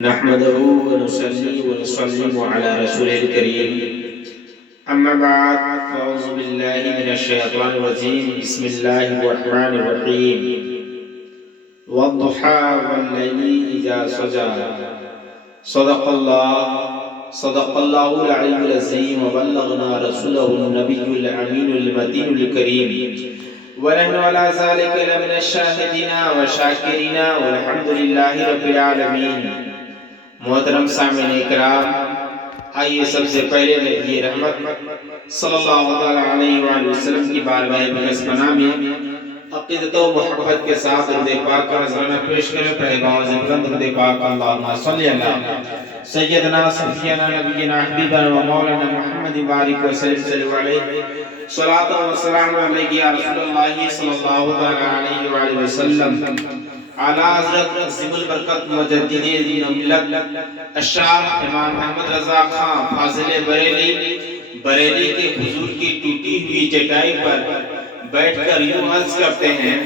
نحمده ونصلي ونسلم على رسوله الكريم أما بعد فأعوذ بالله من الشيطان الرجيم بسم الله الرحمن الرحيم والضحى والليل إذا سجى صدق الله العلي العظيم وبلغنا رسوله النبي الأمين المتين الكريم ونحن على ذلك لمن الشاهدين والشاكرين والحمد لله رب العالمين۔ محترم سامعین اکرام، آئیے سب سے پہلے نبی رحمت صلی اللہ علیہ وآلہ وسلم کی بارگاہ مقدس پناہ میں عقیدت و محبت کے ساتھ درود پاک کا نذرانہ پیش کریں۔ پہلے باوز بلند درود پاک اللہم صلی اللہ سیدنا صفینا نبینا حبیبنا و مولانا محمد بارک وسلم صلی اللہ علیہ صلاۃ و سلام علیہ یا رسول اللہ صلی اللہ علیہ وآلہ وسلم۔ اعلیٰ حضرت عظیم البرکت مجدد دین و ملت الشیخ امام محمد رضا خان فاضل بریلی کے حضور کی ٹوٹی ہوئی چٹائی پر بیٹھ کر یوں عرض کرتے ہیں: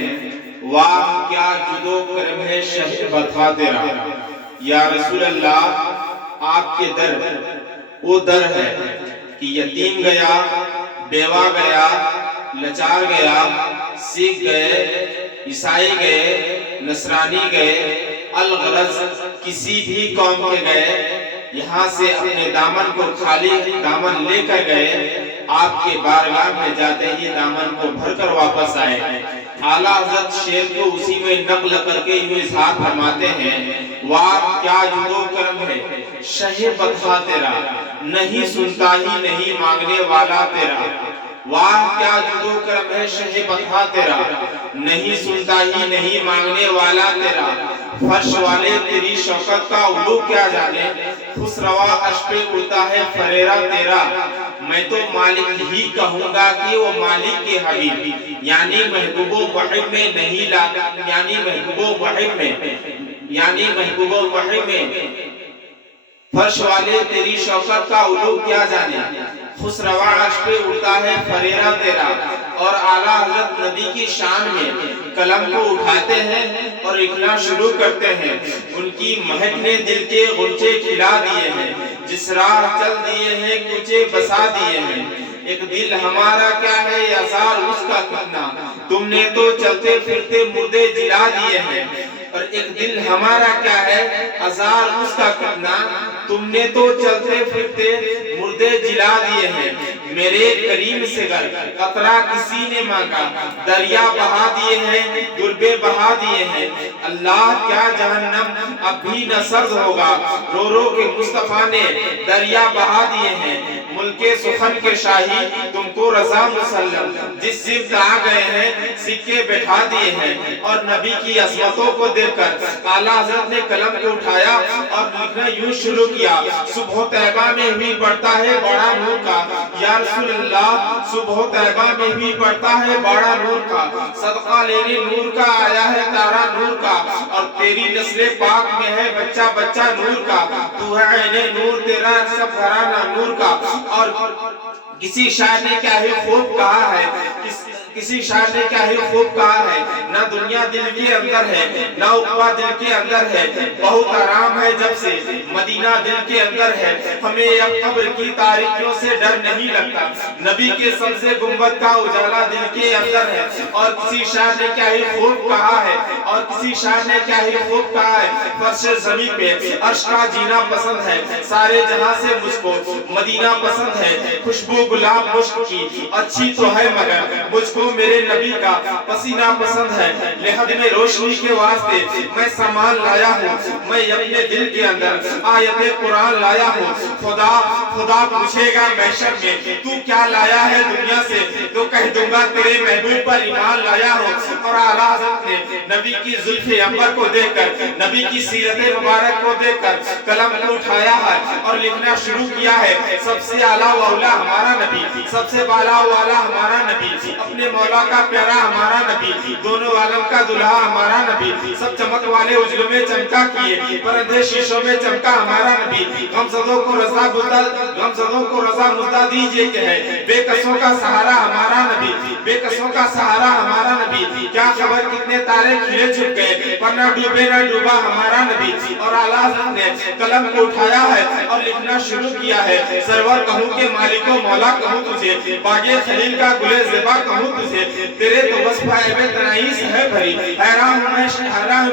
واہ کیا جود و کرم ہے شہ بطحہ تیرا، یا رسول اللہ آپ کے در وہ در ہے کہ یتیم گیا، بیوہ گیا، لچار گیا، سکھ گئے، عیسائی گئے، نصرانی گئے، الغرض کسی بھی قوم کے گئے، یہاں سے اپنے دامن کو خالی دامن لے کر گئے، آپ کے بارگاہ میں جاتے ہی دامن کو بھر کر واپس آئے۔ اعلیٰ حضرت شعر کو اسی میں نقل کر کے یوں اظہار فرماتے ہیں: واہ کیا جود و کرم ہے شہ بطحہ تیرا، نہیں سنتا ہی نہیں مانگنے والا تیرا۔ واہ کیا جود و کرم ہے شہ بطحہ تیرا، نہیں سنتا ہی نہیں مانگنے والا تیرا۔ فرش والے تیری شوکت کا علو کیا جانے، خسروا عرش پہ اڑتا ہے فریرہ تیرا۔ میں تو مالک ہی کہوں گا کہ وہ مالک کے حبیب یعنی محبوب و محب میں نہیں لاتا، یعنی محبوب و محب میں فرش والے تیری شوکت کا علو کیا جانے، خسروا عرش پہ اڑتا ہے فریرہ تیرا۔ اور اعلیٰ حضرت نبی کی شان میں قلم کو اٹھاتے ہیں اور لکھنا شروع کرتے ہیں: ان کی مہک نے دل کے غنچے کھلا دیے ہیں، جس راہ چل دیے ہیں کوچے بسا دیے ہیں۔ ایک دل ہمارا کیا ہے یزار اس کا کتنا، تم نے تو چلتے پھرتے مردے جلا دیے ہیں۔ اور ایک دل ہمارا کیا ہے ہزار اس کا کتنا، تم نے تو چلتے پھرتے مردے جلا دیے ہیں۔ میرے کریم سے گر قطرہ کسی نے مانگا، دریا بہا دیے ہیں، دربے بہا دیے ہیں۔ اللہ کیا جہنم اب بھی نہ سرد ہوگا، رو رو کے مصطفیٰ نے دریا بہا دیے ہیں۔ ملک سخن کے شاہی تم کو رضا مسلم، جس سمت آ گئے ہیں سکے بٹھا دیے ہیں۔ اور نبی کی عظمتوں کو دیکھ کر اعلیٰ حضرت نے قلم کو اٹھایا اور لکھنا یوں شروع کیا: صبح طیبہ میں بھی بڑھتا ہے بڑا نور کا، یا رسول اللہ صبح طیبہ میں بھی بڑھتا ہے بڑا نور کا۔ صدقہ لینے نور کا آیا ہے تارا نور کا، اور تیری نسل پاک میں ہے بچہ بچہ نور کا۔ تو ہے عین نور تیرا سب گھرانہ نور کا۔ اور کسی شاعر نے کیا ہی خوب کہا ہے، کسی شاعر نے کیا ہی خوب کہا ہے: نہ دنیا دل کے اندر ہے، نہ عقبہ دل کے اندر ہے، بہت آرام ہے جب سے مدینہ دل کے اندر ہے۔ ہمیں اب قبر کی تاریکیوں سے ڈر نہیں لگتا، نبی کے سبز گنبد کا اجالا دل کے اندر ہے۔ اور کسی شاعر نے کیا ہی خوب کہا ہے، فرش زمین پہ عرش کا جینا پسند ہے، سارے جہاں سے مجھ کو مدینہ پسند ہے۔ خوشبو گلاب مشک کی اچھی تو ہے مگر مجھ کو میرے نبی کا پسینہ پسند ہے۔ لحد میں روشنی کے واسطے میں سامان لایا ہوں، میں اپنے دل کے اندر آیت قرآن لایا ہوں۔ خدا پوچھے گا محشر میں تو کیا لایا ہے دنیا سے، تو کہہ دوں گا تیرے محبوب پر ایمان لایا ہوں۔ اور اعلیٰ حضرت نے نبی کی زلف عنبر کو دیکھ کر، نبی کی سیرت مبارک کو دیکھ کر قلم کو اٹھایا ہے اور لکھنا شروع کیا ہے: سب سے اعلیٰ و اولیٰ ہمارا نبی، سب سے بالا والا ہمارا نبی، اپنے مولا کا پیارا ہمارا نبی، دونوں عالم کا دلہا ہمارا نبی، سب چمک والے اجلوں میں چمکا کیے، پرندے شیشوں میں چمکا ہمارا نبی، غمزدوں کو رضا غمزدوں کو رضا مزدہ دیجئے کہ ہے بے کسوں کا سہارا ہمارا نبی، بے کسوں کا سہارا ہمارا نبی، کیا خبر کتنے تارے کھلے چھپ گئے پر نہ ڈوبے نہ ڈوبا ہمارا نبی۔ اور اعلیٰ حضرت نے قلم کو اٹھایا ہے اور لکھنا شروع کیا ہے، سرور کہوں کہ مالک و مولا کہوں تجھے، باغِ خلیل کا گلِ زیبا کہوں تجھے، تیرے تو وصف عیب تنعیس ہے بھری، حیران ہوں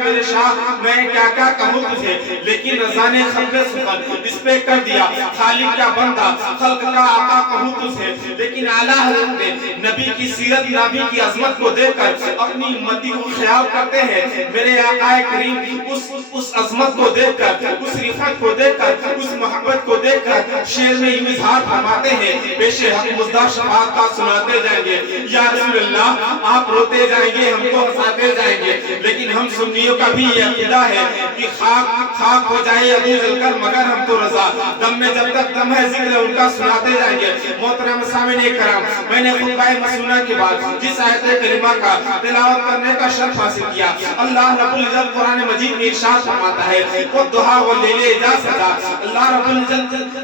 میرے شاہ میں کیا کیا کہوں تجھے، لیکن رضا نے خلق سخن اس پہ کر دیا، خالق کا بندہ خلق کا آقا کہوں تجھے۔ لیکن اعلیٰ حضرت نے نبی کی سیرت، نبی کی عظمت کو دیکھ کر اپنی امتی کو خیال کرتے ہیں، میرے آقا کریم اس عظمت کو دیکھ کر، اس رفعت کو دیکھ کر، اس محبت کو دیکھ کر شعر میں یہ اظہار فرماتے ہیں، پیش حق مزدہ شفاعت کا سناتے جائیں گے، یا رسول اللہ آپ روتے جائیں گے ہم کو ہنساتے جائیں گے، لیکن ہم سنیوں کا بھی یہ عقیدہ ہے کہ خاک ہو جائے ابو جل کر مگر ہم کو رضا، دم میں جب تک دم ہے ذکر ان کا سناتے جائیں گے۔ محترم سامعین کرام، میں نے خطبہ مسنونہ کے بعد جس آیت کریمہ کا تلاوت کرنے کا شرف حاصل کیا، اللہ رب العزت قرآن مجید میں ارشاد فرماتا ہے وَالضُّحَىٰ وَاللَّيْلِ إِذَا سَجَىٰ، اللہ رب العزت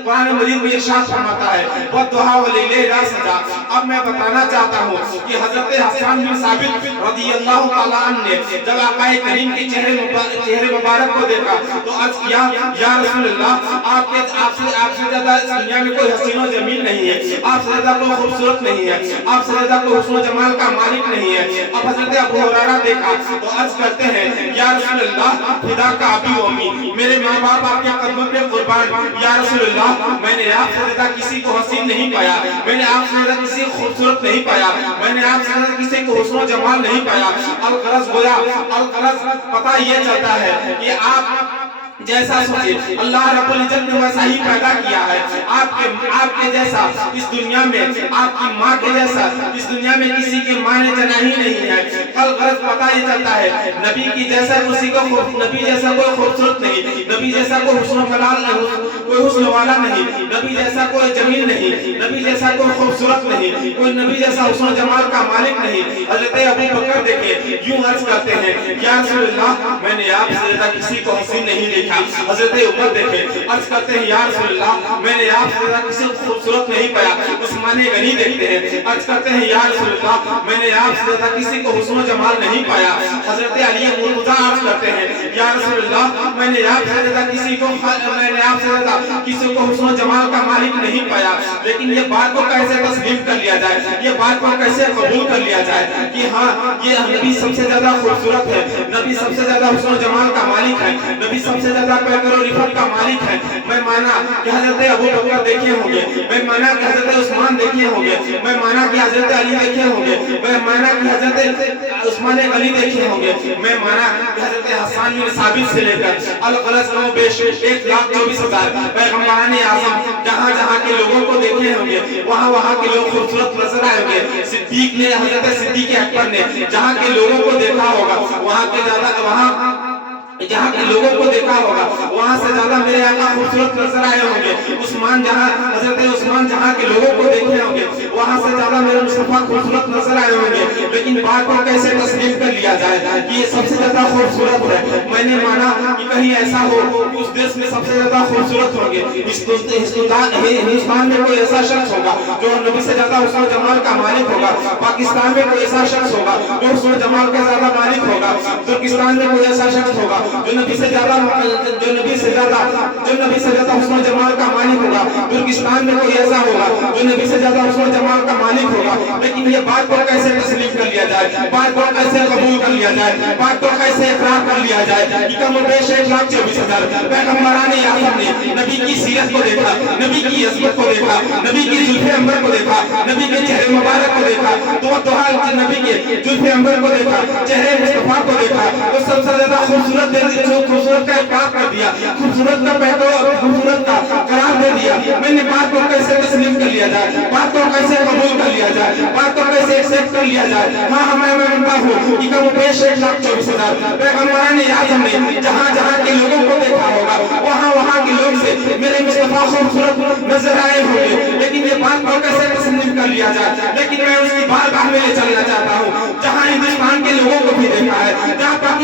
قرآن مجید میں ارشاد فرماتا ہے وَالضُّحَىٰ وَاللَّيْلِ إِذَا سَجَىٰ۔ اب میں بتانا چاہتا ہوں کہ حضرت حسان بن ثابت رضی اللہ تعالیٰ عنہ نے جب آقا کریم کے چہرے مبارک کو دیکھا تو عرض کیا یا رسول اللہ آپ سے زیادہ اس دنیا میں کوئی حسین و جمیل نہیں ہے، آپ سے زیادہ کوئی خوبصورت نہیں ہے، آپ سے زیادہ کوئی حسن و جمال کا مالک نہیں ہے۔ اب حضرت ابو ہریرہ دیکھا تو عرض کرتے ہیں یا رسول اللہ خدا کا ابی و امی، میرے ماں باپ آپ کے قدموں پہ قربان، یا رسول اللہ میں نے آپ سے زیادہ کسی کو حسین نہیں پایا، میں نے آپ سے زیادہ کسی کو خوبصورت نہیں پایا، میں نے آپ سے زیادہ کسی کو حسن و جمال نہیں پایا۔ الغرض گویا الغرض پتہ یہ چلتا ہے کہ آپ جیسا سوچے اللہ رب العزت نے ویسا ہی پیدا کیا ہے، آپ کے جیسا اس دنیا میں، آپ کی ماں کے جیسا اس دنیا میں کسی کے مانے جنا ہی نہیں ہے۔ الغرض پتہ یہ چلتا ہے نبی کی جیسا نبی جیسا کوئی خوبصورت نہیں، نبی جیسا کوئی حسن و جمال نہیں، کوئی حسن والا نہیں، نبی جیسا کوئی جمیل نہیں، نبی جیسا کوئی خوبصورت نہیں، کوئی نبی جیسا حسن و جمال کا مالک نہیں۔ حضرت ابو بکر دیکھیں یوں عرض کرتے ہیں یا رسول اللہ میں نے آپ سے زیادہ کسی کو حسین نہیں دیکھا۔ حضرت عمر دیکھیں عرض کرتے ہیں یا رسول اللہ میں نے آپ سے زیادہ کسی کو خوبصورت نہیں پایا۔ عثمان غنی دیکھتے ہیں عرض کرتے ہیں یا رسول اللہ میں نے آپ سے زیادہ کسی کو حسن و جمال نہیں پایا۔ حضرت علی مرتضیٰ عرض کرتے ہیں یا رسول اللہ میں نے آپ سے زیادہ کسی کو حسن و جمال کا مالک نہیں پایا۔ لیکن یہ بات کو کیسے تسلیم کر لیا جائے، یہ بات کو کیسے قبول کر لیا جائے کہ ہاں یہ نبی سب سے زیادہ خوبصورت ہے، نبی سب سے زیادہ حسن و جمال کا مالک ہے، نبی سب سے زیادہ پیکر و رفعت کا مالک ہے۔ میں مانا کہ حضرت ابو بکر دیکھے ہوں گے، میں مانا کہ حضرت عثمان دیکھے ہوں گے، میں مانا کہ حضرت علی دیکھے ہوں گے، میں مانا کہ حضرت عثمان غنی دیکھے ہوں گے، میں مانا کہ حضرت حسان بن ثابت سے لے کر الغرض نو بیش 1,24,000 پیغمبران اعظم جہاں جہاں کے لوگوں کو دیکھے ہوں گے وہاں کے لوگ خوبصورت نظر آئے ہوں گے۔ صدیق نے حضرت صدیق اکبر نے جہاں کے لوگوں کو دیکھا ہوگا جہاں کے لوگوں کو دیکھا ہوگا وہاں سے زیادہ میرے آقا خوبصورت نظر آئے ہوں گے۔ حضرت عثمان جہاں کے لوگوں کو دیکھے ہوں گے وہاں سے زیادہ میرے مصطفیٰ خوبصورت نظر آئے ہوں گے۔ لیکن بات کو کیسے تسلیم کر لیا جائے کہ یہ سب سے زیادہ خوبصورت ہے؟ میں نے مانا کہ کہیں ایسا ہو کہ اس دیش میں سب سے زیادہ خوبصورت ہوں گے، ہندوستان میں کوئی ایسا شخص ہوگا جو نبی سے زیادہ حسن و جمال کا مالک ہوگا، پاکستان میں کوئی ایسا شخص ہوگا جو حسن و جمال کا زیادہ مالک ہوگا، ترکستان میں کوئی ایسا شخص ہوگا جو نبی سے زیادہ حسن و جمال کا مالک ہوگا، ترکستان میں کوئی ایسا ہوگا جو نبی سے زیادہ حسن و جمال کا مالک ہوگا۔ لیکن یہ بات کو کیسے تسلیم کر لیا جائے، بات کو کیسے قبول کر لیا جائے، بات کو کیسے اقرار کر لیا جائے کہ کم و بیش 1,24,000 پیغمبران اعظم نے نبی کی سیرت کو دیکھا، نبی کی عظمت کو دیکھا، نبی کی زلف عنبر کو دیکھا، نبی کے چہرے مبارک کو دیکھا، تو نبی کے زلف عنبر کو دیکھا، چہرے مصطفیٰ کو دیکھا، تو سب سے زیادہ خوبصورت کا اقرار کر دیا، خوبصورت کا پہلو خوبصورت کا قرار دے دیا۔ میں نے بات کو کیسے تسلیم کر لیا جائے، بات کو کیسے قبول کر لیا جائے، بات کو کیسے ایکسپٹ کر لیا جائے۔ ہاں میں مانتا ہوں کہ کم و بیش 1,24,000 پیغمبران اعظم نے جہاں جہاں کے لوگوں کو دیکھا ہوگا وہاں کے لوگ سے میرے مصطفیٰ خوبصورت نظر آئے ہوں گے۔ لیکن یہ بات کو کیسے تسلیم کر لیا جائے، لیکن میں اس کی بارگاہ میں لے چلنا چاہتا ہوں جہاں ہندوستان کے لوگوں کو بھی دیکھا ہے، جہاں